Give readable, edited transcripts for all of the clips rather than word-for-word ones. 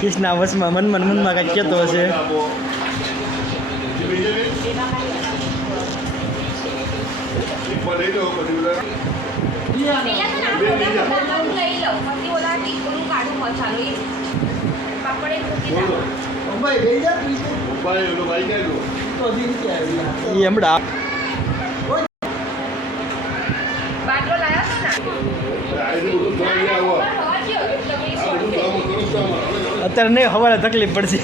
કિસના વશમાં મનમાં કાંઈક કહેતો હશે. એ હમણાં અત્યારે નહીં, હવારે તકલીફ પડશે.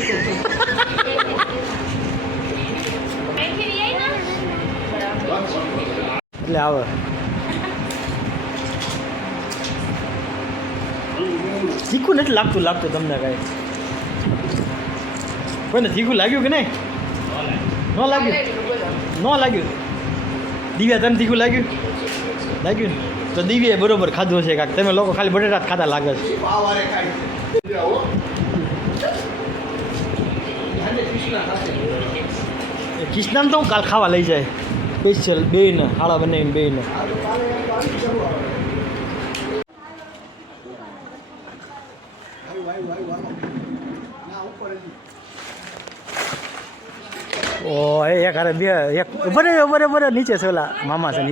એટલે આવે તીખું નથી લાગતું તમને કાંઈ? કોઈને તીખું લાગ્યું કે નહીં? ન લાગ્યું. દિવ્યા તને તીખું લાગ્યું તો દિવ્યાએ બરોબર ખાધું હશે કાંક. તમે લોકો ખાલી બટેટા ખાતા લાગે છે. કિસનામ તો હું કાલ ખાવા લઈ જાય સ્પેશિયલ બેને હાળા બનાવીને બેને. ઓ એક અરે બે એક બરે નીચે છે, ઓલા મામા છે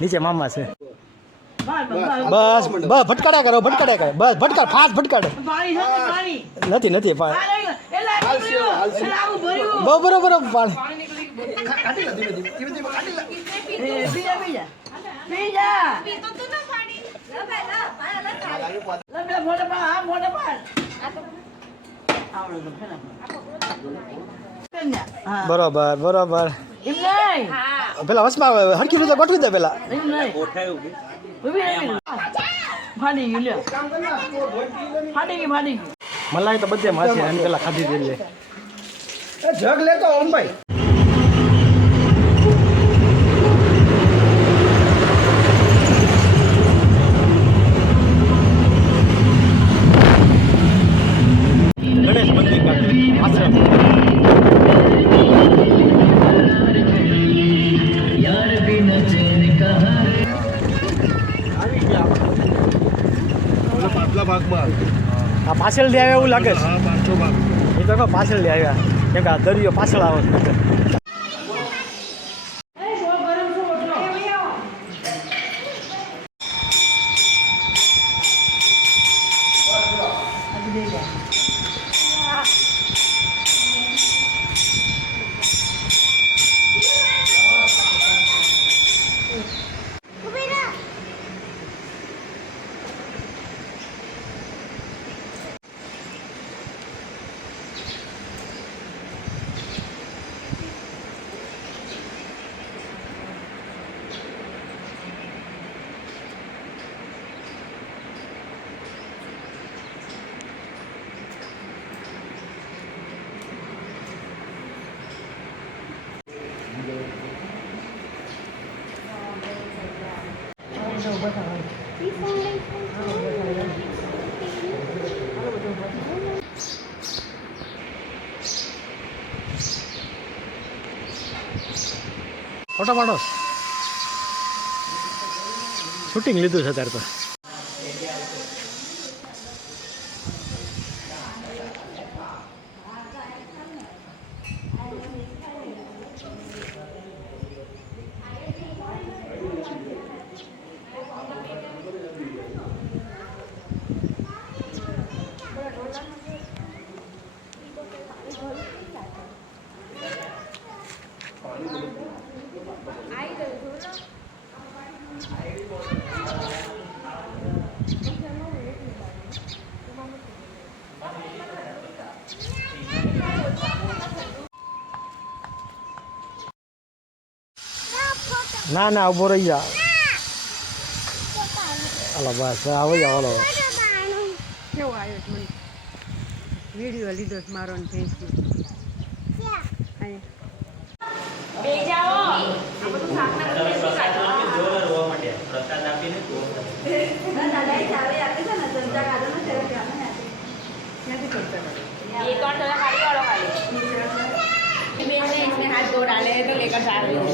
નીચે મામા છે. બસ ભટકાડ્યા કરો બસ ભટકાડ ફાસ્ટ ભટકાડે. નથી બરોબર પાણી. બરોબર પેલા વસમાં હરખી રીતે ગોઠવી દે. પેલા મલાઈ તો બધે માછી એમ પેલા ખાધી દેજે. જગ લેતો ભાઈ. ગણેશ મંદિર આશ્રમ. આ પાછળ લે આવ્યા એવું લાગે છે. એ તો પાછળ લે આવ્યા કેમ કે આ દરિયો પાછળ આવે છે. ફોટો પાડો. શૂટિંગ લીધું છે અત્યારે તો. ના ઉભો રહી જા. હાલો બસ આવો જાઓ. હાલો કેવો આવ્યો છે મને વિડીયો લીધો છે મારો ને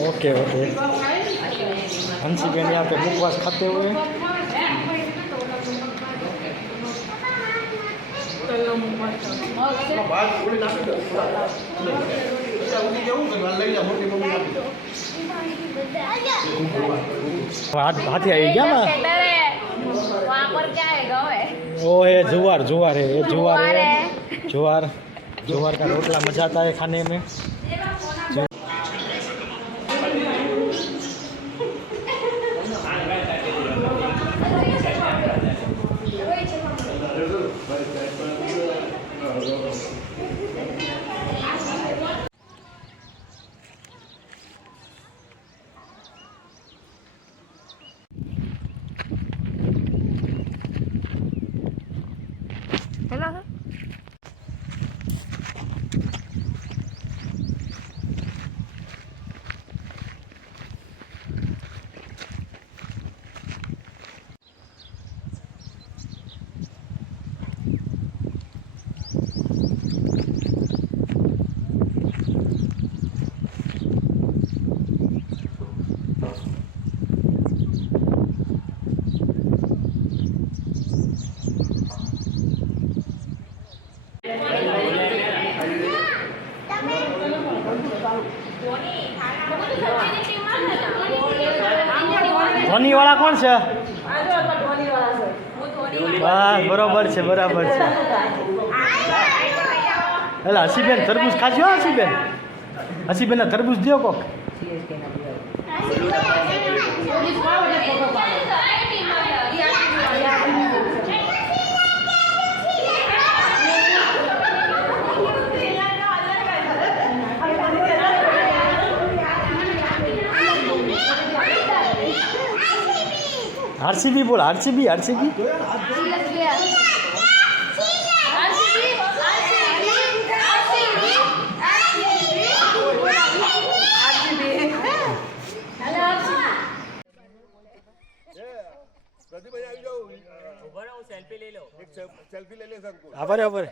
ओके हंसी बहन यहाँ पे मुखवास खाते हुए हाथी आई क्या ना वहाँ पर क्या है गाँव है ओ है जुआर जुआर है ये जुआर है जुआर जुआर का रोटला मजा आता है खाने में हेलो ધોની વાળા કોણ છે બસ બરોબર છે બરાબર છે એટલે હસીબેન તરબૂચ ખાજો હસીબેન હસીબેન તરબૂચ દો કોક आरसीबी बोल आरसीबी आरसीबी સેલ્ફી લઈ લે આભાર આભાર